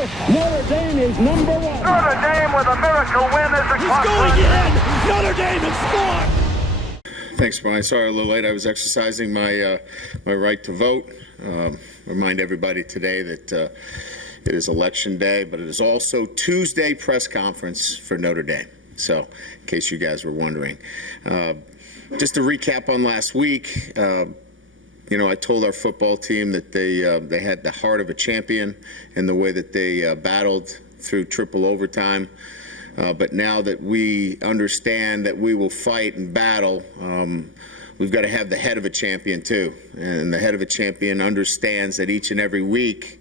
now, Notre Dame is number one. Notre Dame with a miracle win as the He's going in. Notre Dame has scored. Thanks, Brian. Sorry, a little late. I was exercising my my right to vote. Remind everybody today that it is election day, but it is also Tuesday press conference for Notre Dame. So, in case you guys were wondering, just to recap on last week. I told our football team that they had the heart of a champion in the way that they battled through triple overtime. But now that we understand that we will fight and battle, we've got to have the head of a champion too. And the head of a champion understands that each and every week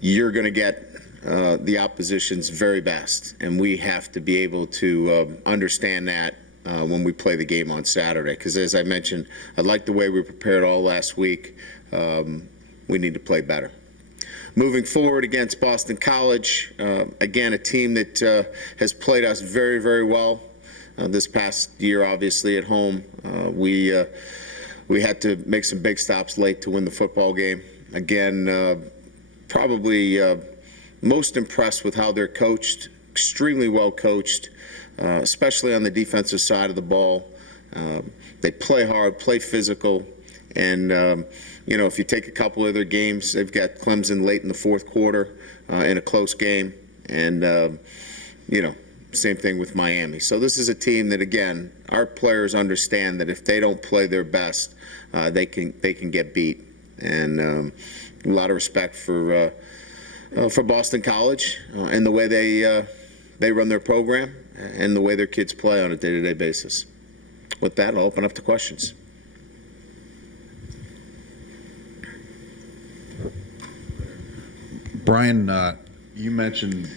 you're going to get the opposition's very best. And we have to be able to understand that when we play the game on Saturday. Because as I mentioned, I like the way we prepared all last week. We need to play better. Moving forward against Boston College, again, a team that has played us very, very well this past year, obviously, at home. We had to make some big stops late to win the football game. Again, probably most impressed with how they're coached, extremely well coached, especially on the defensive side of the ball. They play hard, play physical, and if you take a couple of their games, they've got Clemson late in the fourth quarter in a close game, and same thing with Miami. So this is a team that, again, our players understand that if they don't play their best, they can get beat. And a lot of respect for Boston College and the way they run their program and the way their kids play on a day-to-day basis. With that, I'll open up to questions. Brian, you mentioned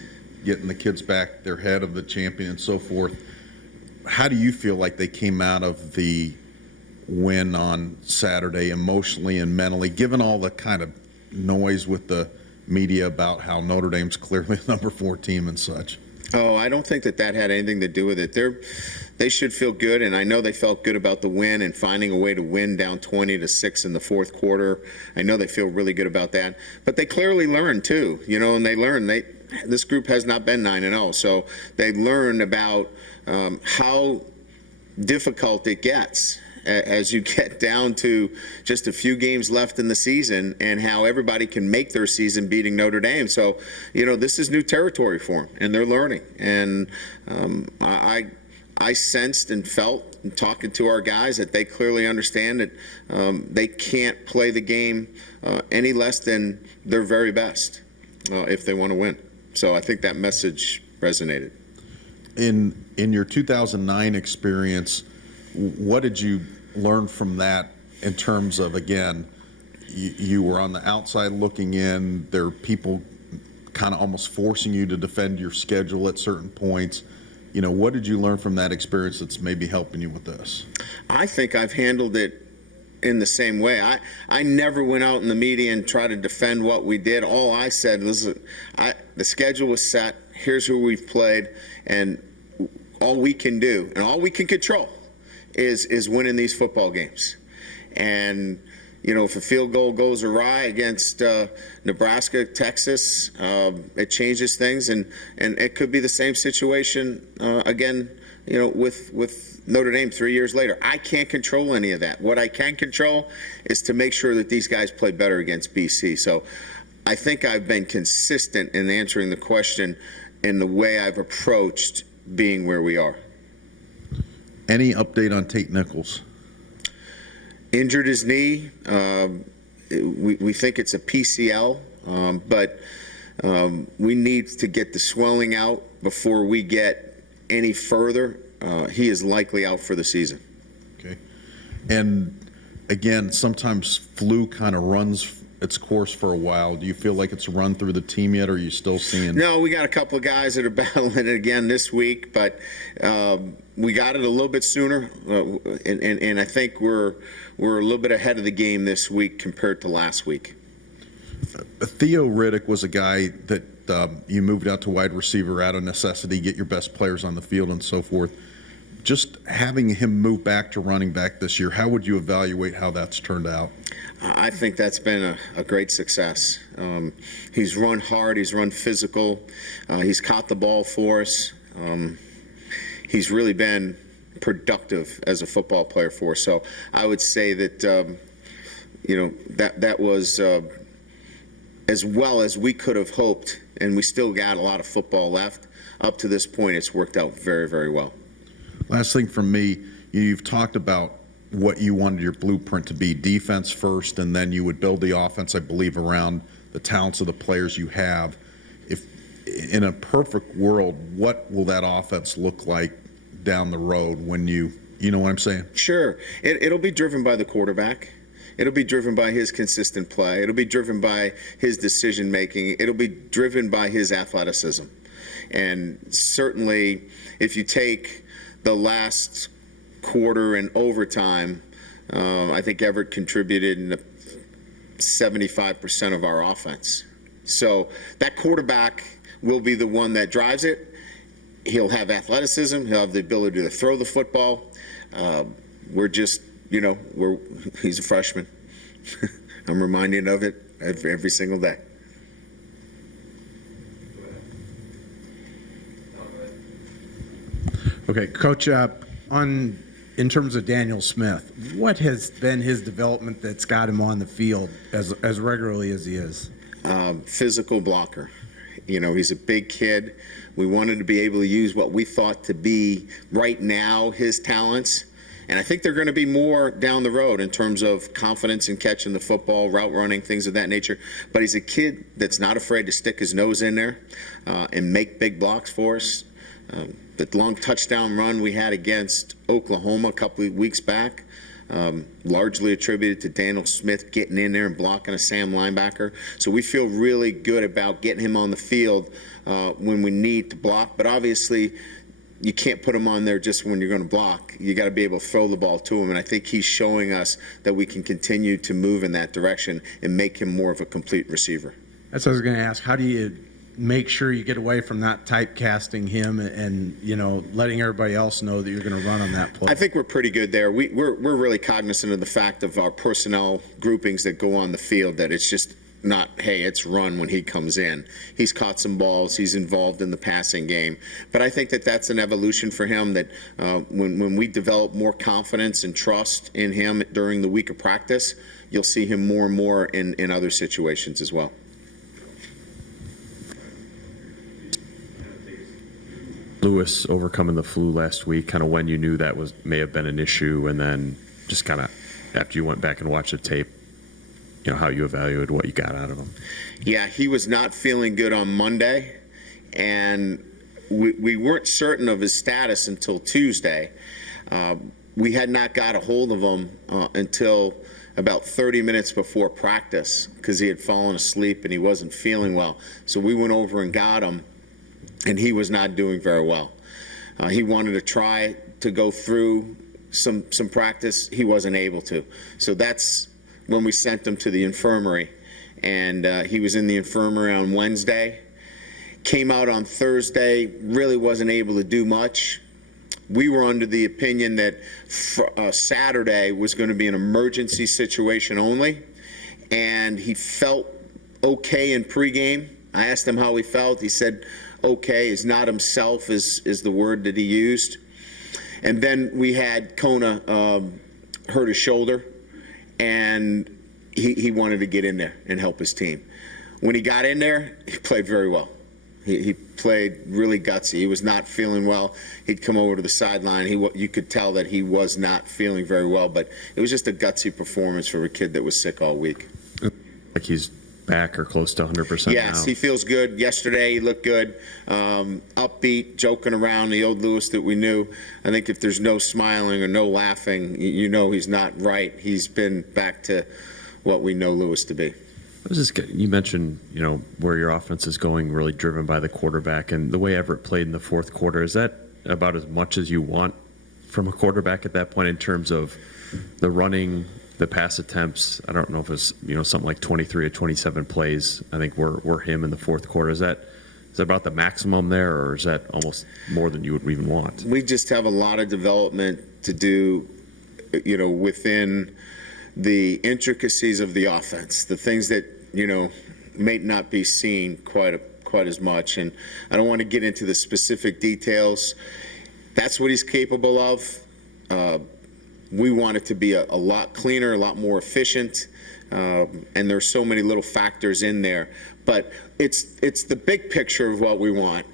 getting the kids back, their head of the champion and so forth. How do you feel like they came out of the win on Saturday emotionally and mentally, given all the kind of noise with the media about how Notre Dame's clearly the number 4 team and such? Oh, I don't think that had anything to do with it. They should feel good, and I know they felt good about the win and finding a way to win down 20-6 in the fourth quarter. I know they feel really good about that. But they clearly learned too, and they learned this group has not been 9-0, so they learned about how difficult it gets as you get down to just a few games left in the season, and how everybody can make their season beating Notre Dame. So, this is new territory for them, and they're learning. And I sensed and felt in talking to our guys that they clearly understand that they can't play the game any less than their very best if they want to win. So I think that message resonated. In your 2009 experience, what did you learn from that in terms of, again, you were on the outside looking in, there are people kind of almost forcing you to defend your schedule at certain points. What did you learn from that experience that's maybe helping you with this? I think I've handled it in the same way. I never went out in the media and tried to defend what we did. All I said was, the schedule was set, here's who we've played, and all we can do and all we can control is winning these football games. And if a field goal goes awry against Nebraska, Texas, it changes things, and it could be the same situation again, with Notre Dame 3 years later. I can't control any of that. What I can control is to make sure that these guys play better against BC. So I think I've been consistent in answering the question in the way I've approached being where we are. Any update on Tate Nichols? Injured his knee. We think it's a PCL, but we need to get the swelling out before we get any further. He is likely out for the season. Okay. And again, sometimes flu kind of runs its course for a while. Do you feel like it's run through the team yet, or are you still seeing? No, we got a couple of guys that are battling it again this week, but we got it a little bit sooner, and I think we're a little bit ahead of the game this week compared to last week. Theo Riddick was a guy that you moved out to wide receiver out of necessity, get your best players on the field and so forth. Just having him move back to running back this year, how would you evaluate how that's turned out? I think that's been a great success. He's run hard. He's run physical. He's caught the ball for us. He's really been productive as a football player for us. So I would say that, that was as well as we could have hoped, and we still got a lot of football left. Up to this point, it's worked out very, very well. Last thing from me, you've talked about what you wanted your blueprint to be, defense first, and then you would build the offense, I believe, around the talents of the players you have. If in a perfect world, what will that offense look like down the road when you know what I'm saying? Sure. It'll be driven by the quarterback. It'll be driven by his consistent play. It'll be driven by his decision making. It'll be driven by his athleticism. And certainly, if you take the last quarter and overtime, I think Everett contributed in 75% of our offense. So that quarterback will be the one that drives it. He'll have athleticism. He'll have the ability to throw the football. We're just, he's a freshman. I'm reminded of it every single day. Okay, Coach, in terms of Daniel Smith, what has been his development that's got him on the field as regularly as he is? Physical blocker. He's a big kid. We wanted to be able to use what we thought to be right now his talents. And I think they're going to be more down the road in terms of confidence in catching the football, route running, things of that nature. But he's a kid that's not afraid to stick his nose in there and make big blocks for us. The long touchdown run we had against Oklahoma a couple of weeks back, largely attributed to Daniel Smith getting in there and blocking a Sam linebacker. So we feel really good about getting him on the field when we need to block. But obviously, you can't put him on there just when you're going to block. You got to be able to throw the ball to him. And I think he's showing us that we can continue to move in that direction and make him more of a complete receiver. That's what I was going to ask. How do you make sure you get away from not typecasting him and letting everybody else know that you're going to run on that play? I think we're pretty good there. We're really cognizant of the fact of our personnel groupings that go on the field, that it's just not, hey, it's run when he comes in. He's caught some balls. He's involved in the passing game. But I think that that's an evolution for him, that when we develop more confidence and trust in him during the week of practice, you'll see him more and more in other situations as well. Lewis overcoming the flu last week, kind of when you knew that may have been an issue, and then just kind of after you went back and watched the tape, how you evaluated what you got out of him. Yeah, he was not feeling good on Monday, and we weren't certain of his status until Tuesday. We had not got a hold of him until about 30 minutes before practice because he had fallen asleep and he wasn't feeling well. So we went over and got him, and he was not doing very well. He wanted to try to go through some practice. He wasn't able to. So that's when we sent him to the infirmary. And he was in the infirmary on Wednesday. Came out on Thursday, really wasn't able to do much. We were under the opinion that Saturday was going to be an emergency situation only. And he felt okay in pregame. I asked him how he felt. He said, okay, is not himself is the word that he used. And then we had Kona hurt his shoulder, and he wanted to get in there and help his team. When he got in there, he played very well. He played really gutsy. He was not feeling well. He'd come over to the sideline. You could tell that he was not feeling very well, but it was just a gutsy performance for a kid that was sick all week. Like he's back or close to 100% Yes, now. he feels good. Yesterday he looked good, upbeat, joking around, the old Lewis that we knew. I think if there's no smiling or no laughing, he's not right. He's been back to what we know Lewis to be. You mentioned, where your offense is going, really driven by the quarterback, and the way Everett played in the fourth quarter. Is that about as much as you want from a quarterback at that point in terms of the running, the pass attempts? I don't know if it's something like 23 or 27 plays. I think were him in the fourth quarter. Is that Is that about the maximum there, or is that almost more than you would even want? We just have a lot of development to do, within the intricacies of the offense, the things that, may not be seen quite as much. And I don't want to get into the specific details. That's what he's capable of. We want it to be a lot cleaner, a lot more efficient. And there's so many little factors in there. But it's the big picture of what we want.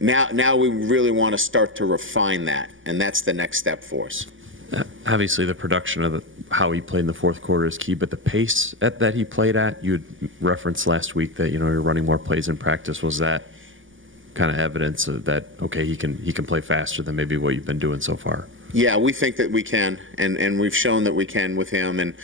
Now we really want to start to refine that, and that's the next step for us. Obviously, the production of how he played in the fourth quarter is key, but the pace that he played at, you had referenced last week that you're running more plays in practice. Was that kind of evidence of that? Okay, he can play faster than maybe what you've been doing so far. Yeah, we think that we can, and we've shown that we can with him, and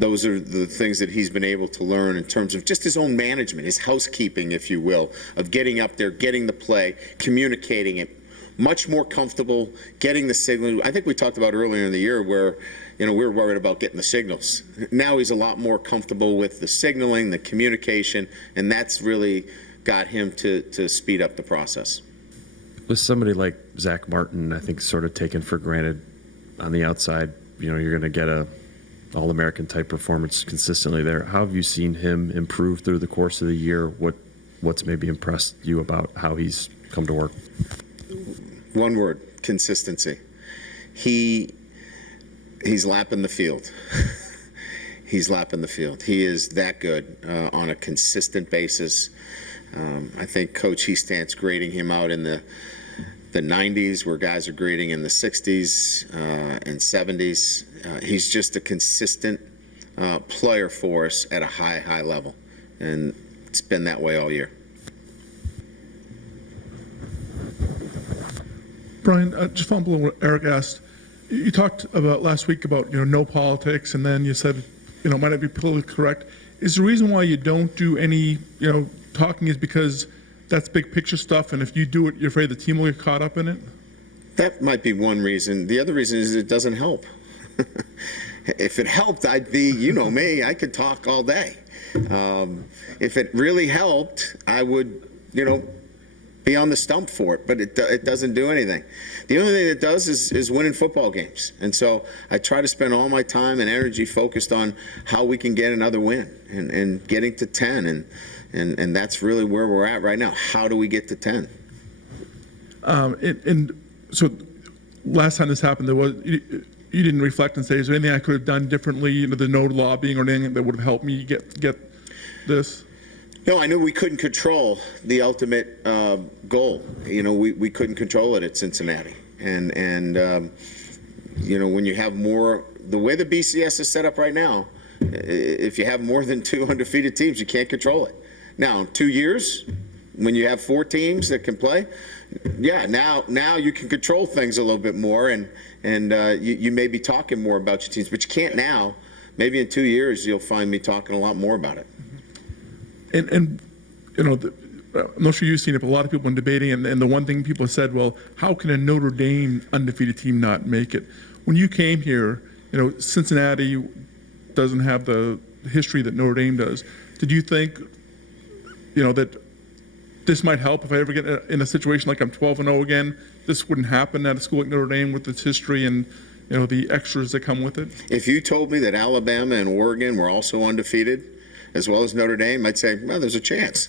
those are the things that he's been able to learn in terms of just his own management, his housekeeping, if you will, of getting up there, getting the play, communicating it, much more comfortable, getting the signal. I think we talked about earlier in the year where, we were worried about getting the signals. Now he's a lot more comfortable with the signaling, the communication, and that's really got him to speed up the process. With somebody like Zach Martin, I think sort of taken for granted on the outside, you're going to get a All-American type performance consistently there. How have you seen him improve through the course of the year? What's maybe impressed you about how he's come to work? One word: consistency. He's lapping the field. He's lapping the field. He is that good on a consistent basis. I think Coach Hestant's grading him out in the 90s, where guys are grading in the 60s and 70s. He's just a consistent player for us at a high level, and it's been that way all year. Brian, just following up on what Eric asked, you talked about last week about no politics, and then you said might not be politically correct. Is the reason why you don't do any talking is because that's big picture stuff, and if you do it, you're afraid the team will get caught up in it? That might be one reason. The other reason is it doesn't help. If it helped, I'd be, me, I could talk all day. If it really helped, I would, be on the stump for it, but it doesn't do anything. The only thing it does is winning football games. And so I try to spend all my time and energy focused on how we can get another win and getting to 10. And that's really where we're at right now. How do we get to 10? And so last time this happened, you didn't reflect and say, is there anything I could have done differently? There's no lobbying or anything that would have helped me get this? No, I knew we couldn't control the ultimate goal. We couldn't control it at Cincinnati. And when you have more, the way the BCS is set up right now, if you have more than 2 undefeated teams, you can't control it. Now, 2 years, when you have 4 teams that can play, yeah, now you can control things a little bit more, and you may be talking more about your teams, but you can't now. Maybe in 2 years, you'll find me talking a lot more about it. And I'm not sure you've seen it, but a lot of people have been debating, and the one thing people have said, well, how can a Notre Dame undefeated team not make it? When you came here, Cincinnati doesn't have the history that Notre Dame does. Did you think, that this might help if I ever get in a situation like I'm 12-0 again? This wouldn't happen at a school like Notre Dame with its history and the extras that come with it? If you told me that Alabama and Oregon were also undefeated, as well as Notre Dame, I'd say, well, there's a chance.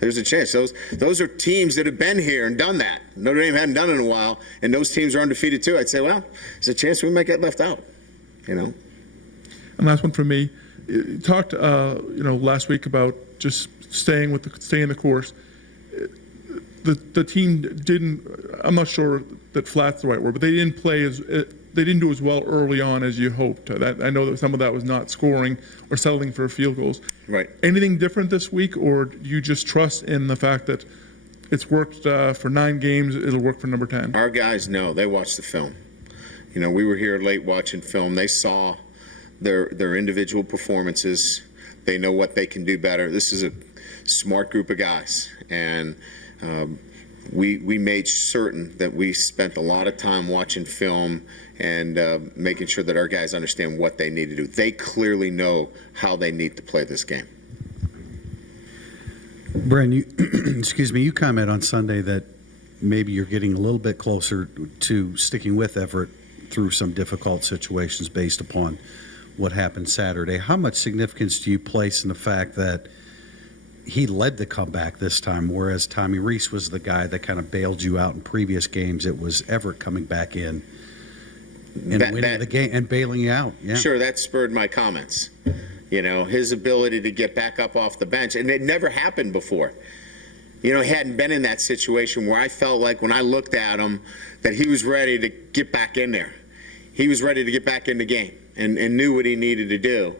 There's a chance. Those are teams that have been here and done that. Notre Dame hadn't done it in a while, and those teams are undefeated too. I'd say, well, there's a chance we might get left out. And last one from me. You talked, last week about just staying the course. The team didn't. I'm not sure that flat's the right word, but they didn't play they didn't do as well early on as you hoped. I know that some of that was not scoring or settling for field goals. Right. Anything different this week, or do you just trust in the fact that it's worked for 9 games, it'll work for number 10? Our guys know. They watch the film. We were here late watching film. They saw their individual performances. They know what they can do better. This is a smart group of guys, and we made certain that we spent a lot of time watching film and making sure that our guys understand what they need to do. They clearly know how they need to play this game. Brian, you, excuse me, you comment on Sunday that maybe you're getting a little bit closer to sticking with Everett through some difficult situations based upon what happened Saturday. How much significance do you place in the fact that he led the comeback this time, whereas Tommy Reese was the guy that kind of bailed you out in previous games? It was Everett coming back in and winning the game and bailing you out. Yeah. Sure, that spurred my comments. You know, his ability to get back up off the bench, and it never happened before. You know, he hadn't been in that situation where I felt like when I looked at him that he was ready to get back in there. He was ready to get back in the game and knew what he needed to do.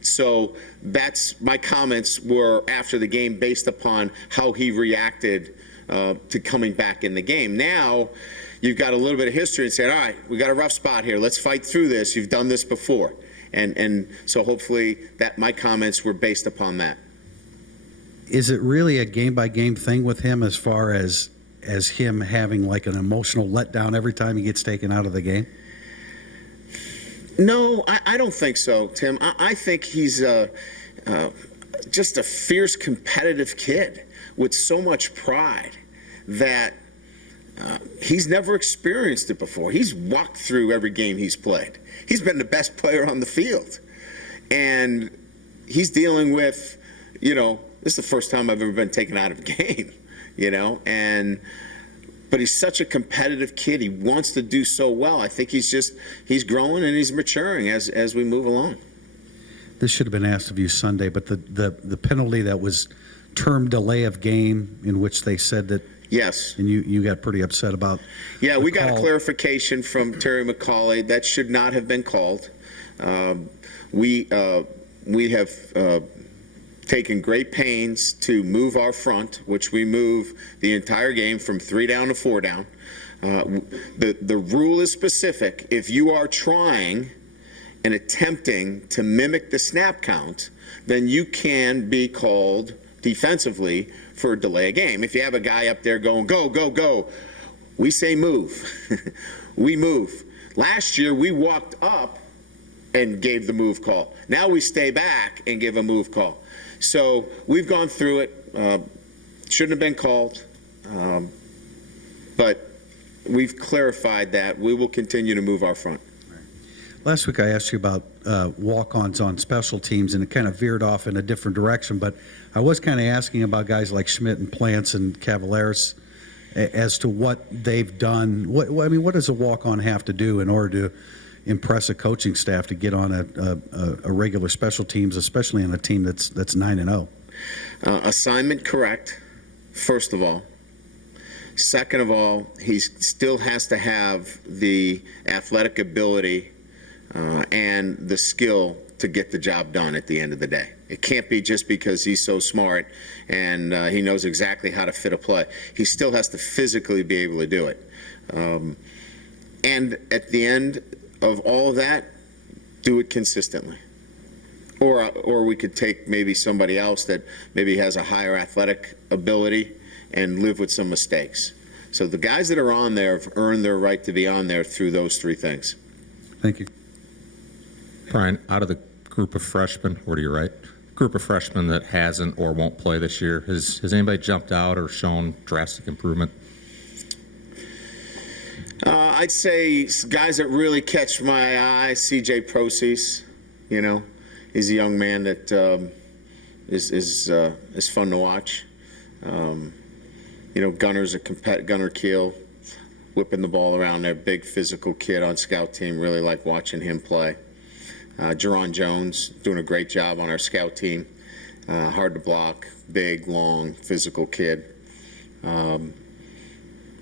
So that's my comments were after the game based upon how he reacted to coming back in the game. Now you've got a little bit of history and said, all right, we got a rough spot here. Let's fight through this. You've done this before. And so hopefully that my comments were based upon that. Is it really a game-by-game thing with him as far as him having like an emotional letdown every time he gets taken out of the game? No, I don't think so, Tim. I think he's just a fierce, competitive kid with so much pride that he's never experienced it before. He's walked through every game he's played. He's been the best player on the field. And he's dealing with, you know, this is the first time I've ever been taken out of a game, you know, but he's such a competitive kid. He wants to do so well. I think he's growing and he's maturing as we move along. This should have been asked of you Sunday, but the penalty that was term delay of game, in which they said that. Yes. And you got pretty upset about. Yeah, we got a clarification from Terry McCauley that should not have been called. We have taken great pains to move our front, which we move the entire game from 3 down to 4 down. The rule is specific. If you are trying and attempting to mimic the snap count, then you can be called defensively for a delay of game. If you have a guy up there going, go, go, go, we say move. We move. Last year, we walked up and gave the move call. Now we stay back and give a move call. So we've gone through it. Shouldn't have been called. But we've clarified that. We will continue to move our front. Last week I asked you about walk-ons on special teams, and it kind of veered off in a different direction. But I was kind of asking about guys like Schmidt and Plants and Cavaleris as to what they've done. What does a walk-on have to do in order to impress a coaching staff to get on a regular special teams, especially on a team that's 9-0? Assignment correct, first of all. Second of all, he still has to have the athletic ability and the skill to get the job done at the end of the day. It can't be just because he's so smart and he knows exactly how to fit a play. He still has to physically be able to do it. And at the end of all of that, do it consistently. Or we could take maybe somebody else that maybe has a higher athletic ability and live with some mistakes. So the guys that are on there have earned their right to be on there through those three things. Thank you. Brian, out of the group of freshmen, or to your right, group of freshmen that hasn't or won't play this year, has anybody jumped out or shown drastic improvement? I'd say guys that really catch my eye, C.J. Proces, you know, he's a young man that is fun to watch. You know, Gunner's Gunner Keel, whipping the ball around there, big physical kid on scout team. Really like watching him play. Jerron Jones doing a great job on our scout team. Hard to block, big, long, physical kid. You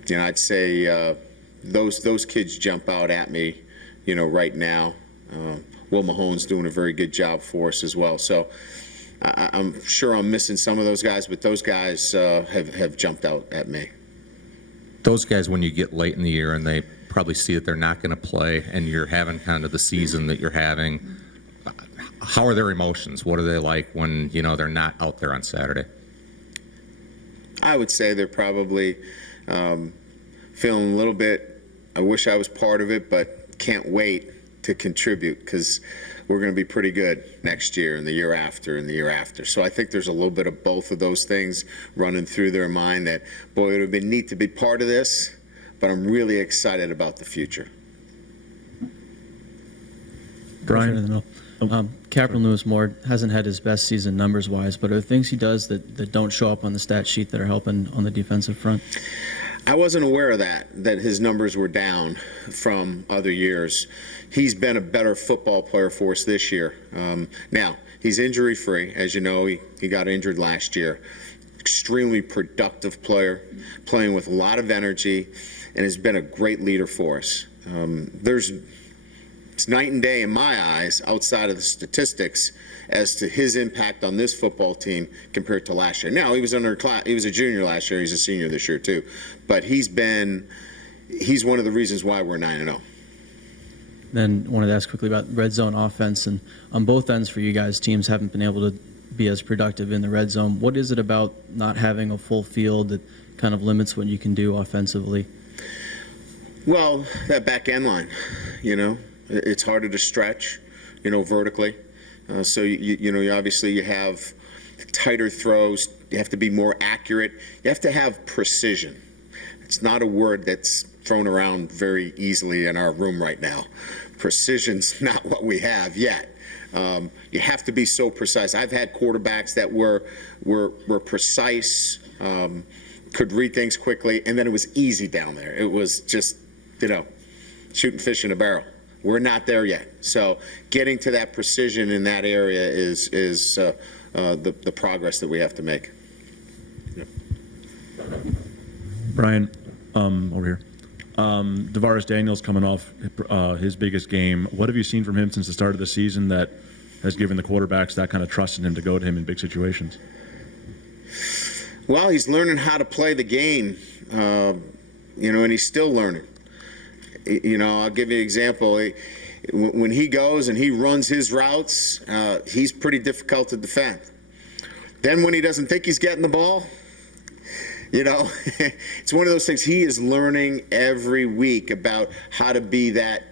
know, I'd say those kids jump out at me, you know, right now. Will Mahone's doing a very good job for us as well. So I'm sure I'm missing some of those guys, but those guys have jumped out at me. Those guys, when you get late in the year and they probably see that they're not going to play and you're having kind of the season that you're having, how are their emotions? What are they like when, you know, they're not out there on Saturday? I would say they're probably feeling a little bit, I wish I was part of it, but can't wait to contribute, because we're going to be pretty good next year and the year after and the year after. So I think there's a little bit of both of those things running through their mind that, boy, it would have been neat to be part of this, but I'm really excited about the future. Brian? Capital Lewis Moore hasn't had his best season numbers-wise, but are there things he does that don't show up on the stat sheet that are helping on the defensive front? I wasn't aware of that his numbers were down from other years. He's been a better football player for us this year. Now, he's injury-free. As you know, he got injured last year. Extremely productive player, playing with a lot of energy, and has been a great leader for us. It's night and day in my eyes, outside of the statistics, as to his impact on this football team compared to last year. Now, he was a junior last year. He's a senior this year too, but he's one of the reasons why we're 9-0. Then wanted to ask quickly about red zone offense, and on both ends for you guys, teams haven't been able to be as productive in the red zone. What is it about not having a full field that kind of limits what you can do offensively? Well, that back end line, it's harder to stretch, vertically. So you obviously you have tighter throws. You have to be more accurate. You have to have precision. It's not a word that's thrown around very easily in our room right now. Precision's not what we have yet. You have to be so precise. I've had quarterbacks that were precise, could read things quickly, and then it was easy down there. It was just, shooting fish in a barrel. We're not there yet. So getting to that precision in that area is the progress that we have to make. Yeah. Brian, over here. Devaris Daniels coming off his biggest game. What have you seen from him since the start of the season that has given the quarterbacks that kind of trust in him to go to him in big situations? Well, he's learning how to play the game, and he's still learning. I'll give you an example. When he goes and he runs his routes, he's pretty difficult to defend. Then when he doesn't think he's getting the ball, it's one of those things. He is learning every week about how to be that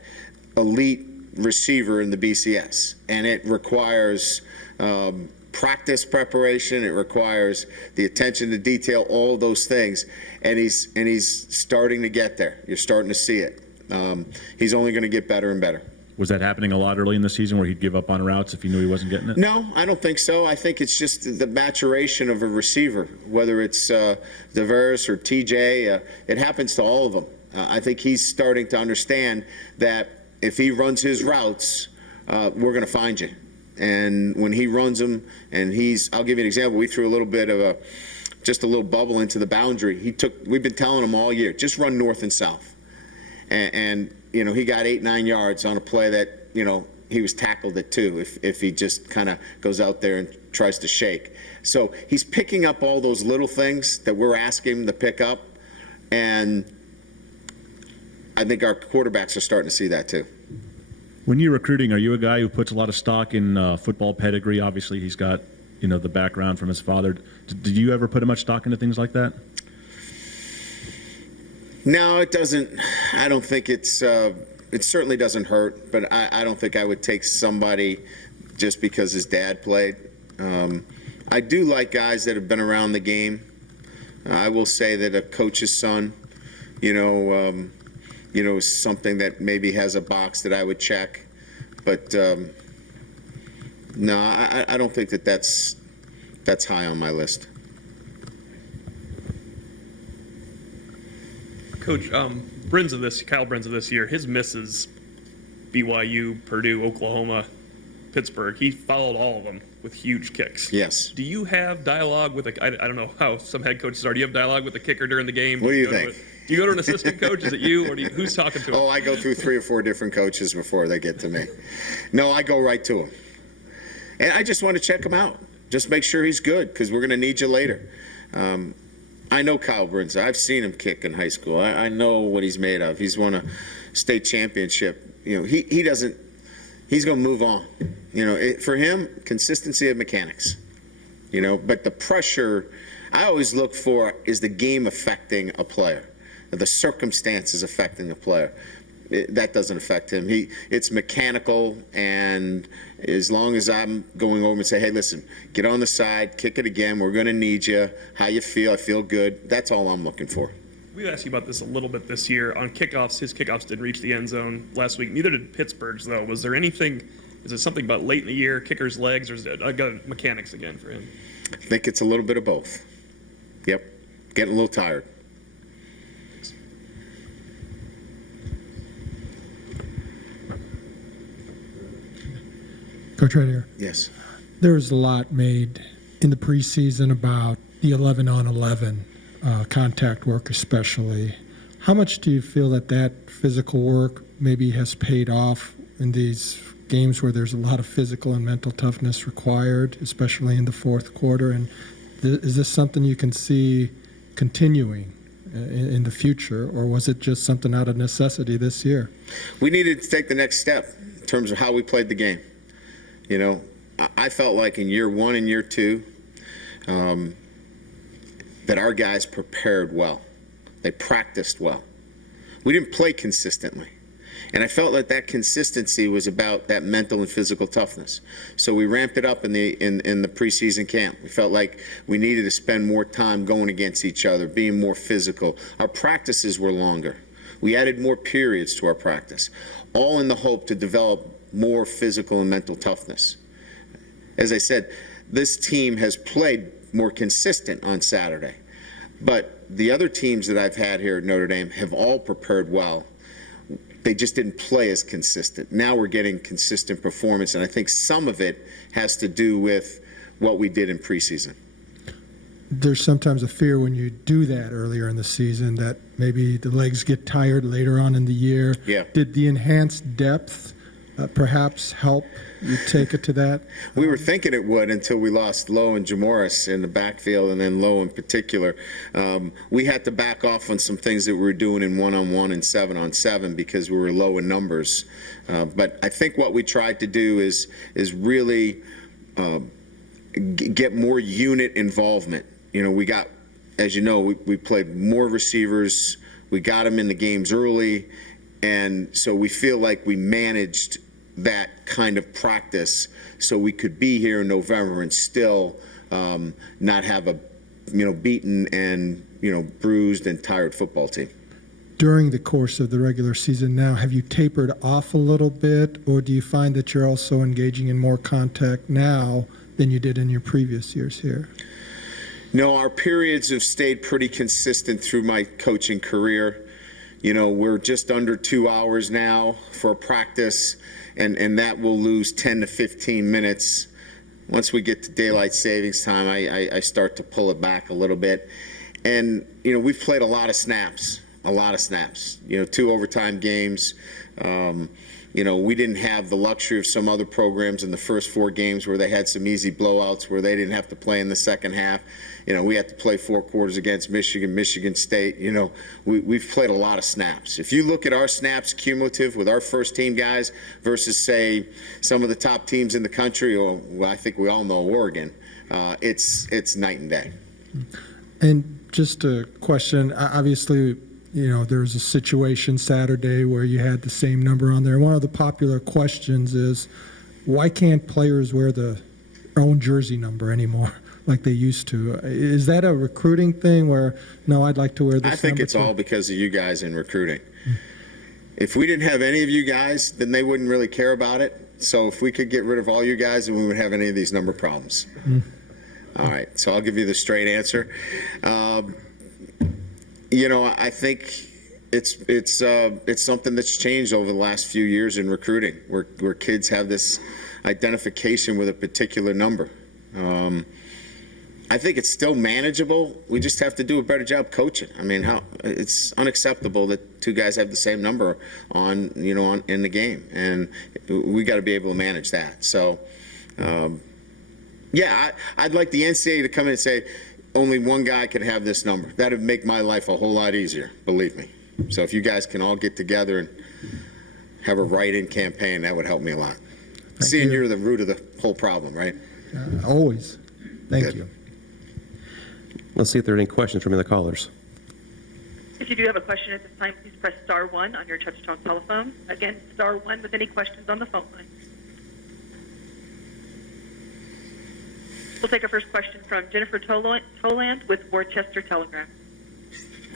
elite receiver in the BCS, and it requires practice preparation. It requires the attention to detail, all of those things, and he's starting to get there. You're starting to see it. He's only going to get better and better. Was that happening a lot early in the season where he'd give up on routes if he knew he wasn't getting it? No, I don't think so. I think it's just the maturation of a receiver, whether it's Devaris or TJ. It happens to all of them. I think he's starting to understand that if he runs his routes, we're going to find you. And when he runs them, and I'll give you an example. We threw a little bit of just a little bubble into the boundary. We've been telling him all year, just run north and south. And he got 8-9 yards on a play that, he was tackled at 2 if he just kind of goes out there and tries to shake. So he's picking up all those little things that we're asking him to pick up, and I think our quarterbacks are starting to see that too. When you're recruiting, are you a guy who puts a lot of stock in football pedigree? Obviously, he's got, the background from his father. Did you ever put much stock into things like that? No, it doesn't. I don't think it certainly doesn't hurt, but I don't think I would take somebody just because his dad played. I do like guys that have been around the game. I will say that a coach's son, is something that maybe has a box that I would check. But no, I don't think that's high on my list. Coach, Kyle Brinza this year, his misses, BYU, Purdue, Oklahoma, Pittsburgh, he followed all of them with huge kicks. Yes. Do you have dialogue with I don't know how some head coaches are. Do you have dialogue with the kicker during the game? What do you think? Do you go to an assistant coach? Is it you, or who's talking to him? Oh, I go through 3 or 4 different coaches before they get to me. No, I go right to him. And I just want to check him out. Just make sure he's good, because we're going to need you later. I know Kyle Brinza. I've seen him kick in high school. I know what he's made of. He's won a state championship. He doesn't. He's going to move on. For him, consistency of mechanics. But the pressure, I always look for, is the game affecting a player? The circumstances affecting the player. that doesn't affect him. It's mechanical, and as long as I'm going over and say, hey, listen, get on the side, kick it again. We're going to need you. How you feel? I feel good. That's all I'm looking for. We asked you about this a little bit this year. On kickoffs, his kickoffs didn't reach the end zone last week. Neither did Pittsburgh's, though. Was there anything, is it something about late in the year, kicker's legs, or is it mechanics again for him? I think it's a little bit of both. Yep. Getting a little tired. Coach, right here. Yes. There was a lot made in the preseason about the 11 on 11 contact work, especially. How much do you feel that physical work maybe has paid off in these games where there's a lot of physical and mental toughness required, especially in the fourth quarter? And is this something you can see continuing in the future, or was it just something out of necessity this year? We needed to take the next step in terms of how we played the game. You know, I felt like in year one and year two that our guys prepared well. They practiced well. We didn't play consistently. And I felt like that consistency was about that mental and physical toughness. So we ramped it up in the preseason camp. We felt like we needed to spend more time going against each other, being more physical. Our practices were longer. We added more periods to our practice, all in the hope to develop more physical and mental toughness. As I said, this team has played more consistent on Saturday. But the other teams that I've had here at Notre Dame have all prepared well. They just didn't play as consistent. Now we're getting consistent performance, and I think some of it has to do with what we did in preseason. There's sometimes a fear when you do that earlier in the season that maybe the legs get tired later on in the year. Yeah. Did the enhanced depth perhaps help you take it to that? We were thinking it would until we lost Lowe and Jamoris in the backfield, and then Lowe in particular. We had to back off on some things that we were doing in one-on-one and seven-on-seven because we were low in numbers. But I think what we tried to do is really get more unit involvement. You know, we got, as you know, we played more receivers. We got them in the games early, and so we feel like we managed that kind of practice so we could be here in November and still not have a beaten and bruised and tired football team. During the course of the regular season now, have you tapered off a little bit, or do you find that you're also engaging in more contact now than you did in your previous years here? No, our periods have stayed pretty consistent through my coaching career. You know, we're just under 2 hours now for practice, and that will lose 10 to 15 minutes. Once we get to daylight savings time, I start to pull it back a little bit. And, we've played a lot of snaps. 2 overtime games. We didn't have the luxury of some other programs in the first 4 games where they had some easy blowouts where they didn't have to play in the second half. We had to play 4 quarters against Michigan State. We've played a lot of snaps. If you look at our snaps cumulative with our first team guys versus, say, some of the top teams in the country, or I think we all know Oregon, it's night and day. And just a question, obviously, there was a situation Saturday where you had the same number on there. One of the popular questions is, why can't players wear their own jersey number anymore like they used to? Is that a recruiting thing where, no, I'd like to wear this I think number it's too? all because of you guys in recruiting. If we didn't have any of you guys, then they wouldn't really care about it. So if we could get rid of all you guys, then we wouldn't have any of these number problems. All right, so I'll give you the straight answer. I think it's something that's changed over the last few years in recruiting, where kids have this identification with a particular number. I think it's still manageable. We just have to do a better job coaching. I mean, it's unacceptable that 2 guys have the same number in the game, and we got to be able to manage that. So, I'd like the NCAA to come in and say, only 1 guy can have this number. That would make my life a whole lot easier, believe me. So if you guys can all get together and have a write-in campaign, that would help me a lot. Seeing you're the root of the whole problem, right? Always. Thank Good. you. Let's see if there are any questions from the callers. If you do have a question at this time, please press star 1 on your touch-tone telephone. Again, star 1 with any questions on the phone line. We'll take our first question from Jennifer Toland with Worcester Telegram.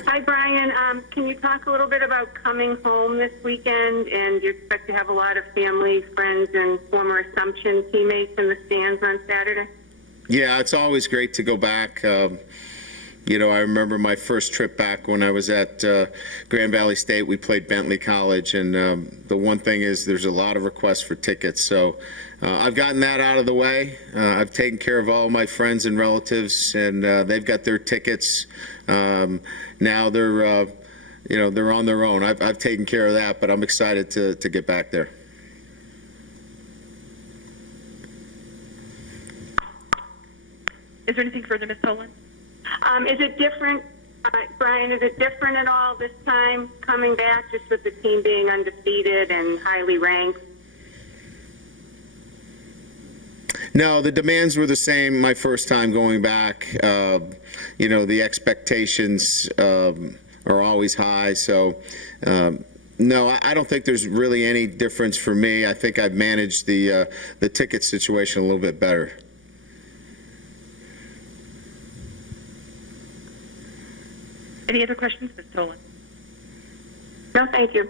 Hi, Brian. Can you talk a little bit about coming home this weekend? And do you expect to have a lot of family, friends, and former Assumption teammates in the stands on Saturday? Yeah, it's always great to go back. You know, I remember my first trip back when I was at Grand Valley State. We played Bentley College, and the one thing is there's a lot of requests for tickets. So I've gotten that out of the way. I've taken care of all my friends and relatives, and they've got their tickets. Now they're, you know, they're on their own. I've taken care of that, but I'm excited to get back there. Is there anything further, Ms. Toland? Is it different, Brian, is it different at all this time coming back, just with the team being undefeated and highly ranked? No, the demands were the same my first time going back. You know, the expectations are always high. So, no, I don't think there's really any difference for me. I think I've managed the ticket situation a little bit better. Any other questions, Ms. Toland? No, thank you.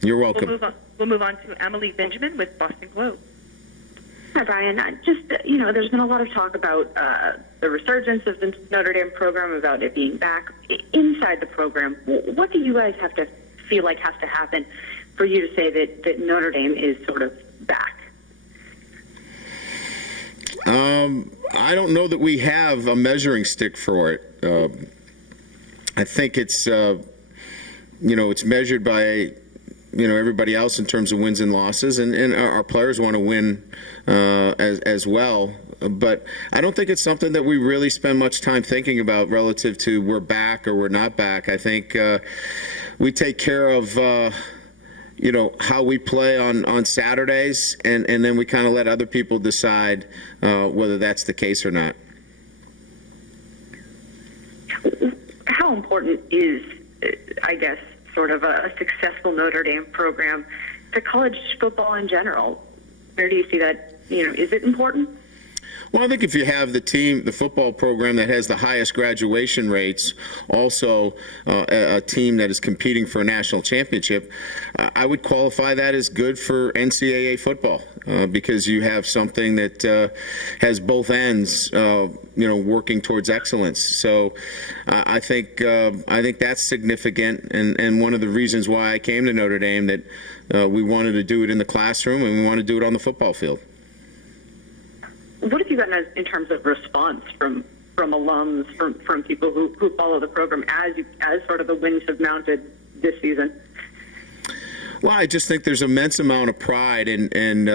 You're welcome. We'll move on to Emily Benjamin with Boston Globe. Hi, Brian. You know, there's been a lot of talk about the resurgence of the Notre Dame program, about it being back inside the program. What do you guys have to feel like has to happen for you to say that Notre Dame is sort of back? I don't know that we have a measuring stick for it. I think it's, you know, it's measured by, you know, everybody else in terms of wins and losses, and our players want to win as well. But I don't think it's something that we really spend much time thinking about relative to we're back or we're not back. I think we take care of, you know, how we play on Saturdays, and then we kind of let other people decide whether that's the case or not. How important is, I guess, sort of a successful Notre Dame program to college football in general? Where do you see that? You know, is it important? Well, I think if you have the team, the football program that has the highest graduation rates, also a team that is competing for a national championship, I would qualify that as good for NCAA football because you have something that has both ends, you know, working towards excellence. So I think that's significant, and one of the reasons why I came to Notre Dame, that we wanted to do it in the classroom and we want to do it on the football field. What have you gotten in terms of response from alums, from people who follow the program as sort of the wins have mounted this season? Well, I just think there's immense amount of pride in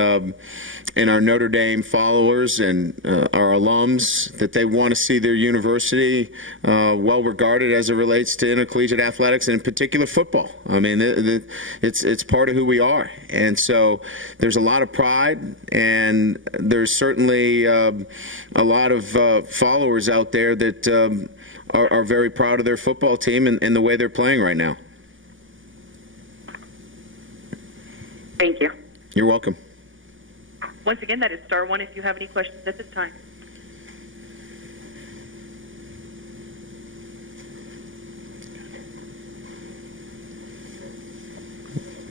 our Notre Dame followers and our alums, that they want to see their university well regarded as it relates to intercollegiate athletics, and in particular football. I mean, it's part of who we are, and so there's a lot of pride, and there's certainly a lot of followers out there that are very proud of their football team and the way they're playing right now. Thank you. You're welcome. Once again, that is star 1 if you have any questions at this time.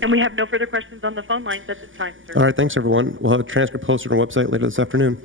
And we have no further questions on the phone lines at this time, sir. All right, thanks, everyone. We'll have a transcript posted on our website later this afternoon.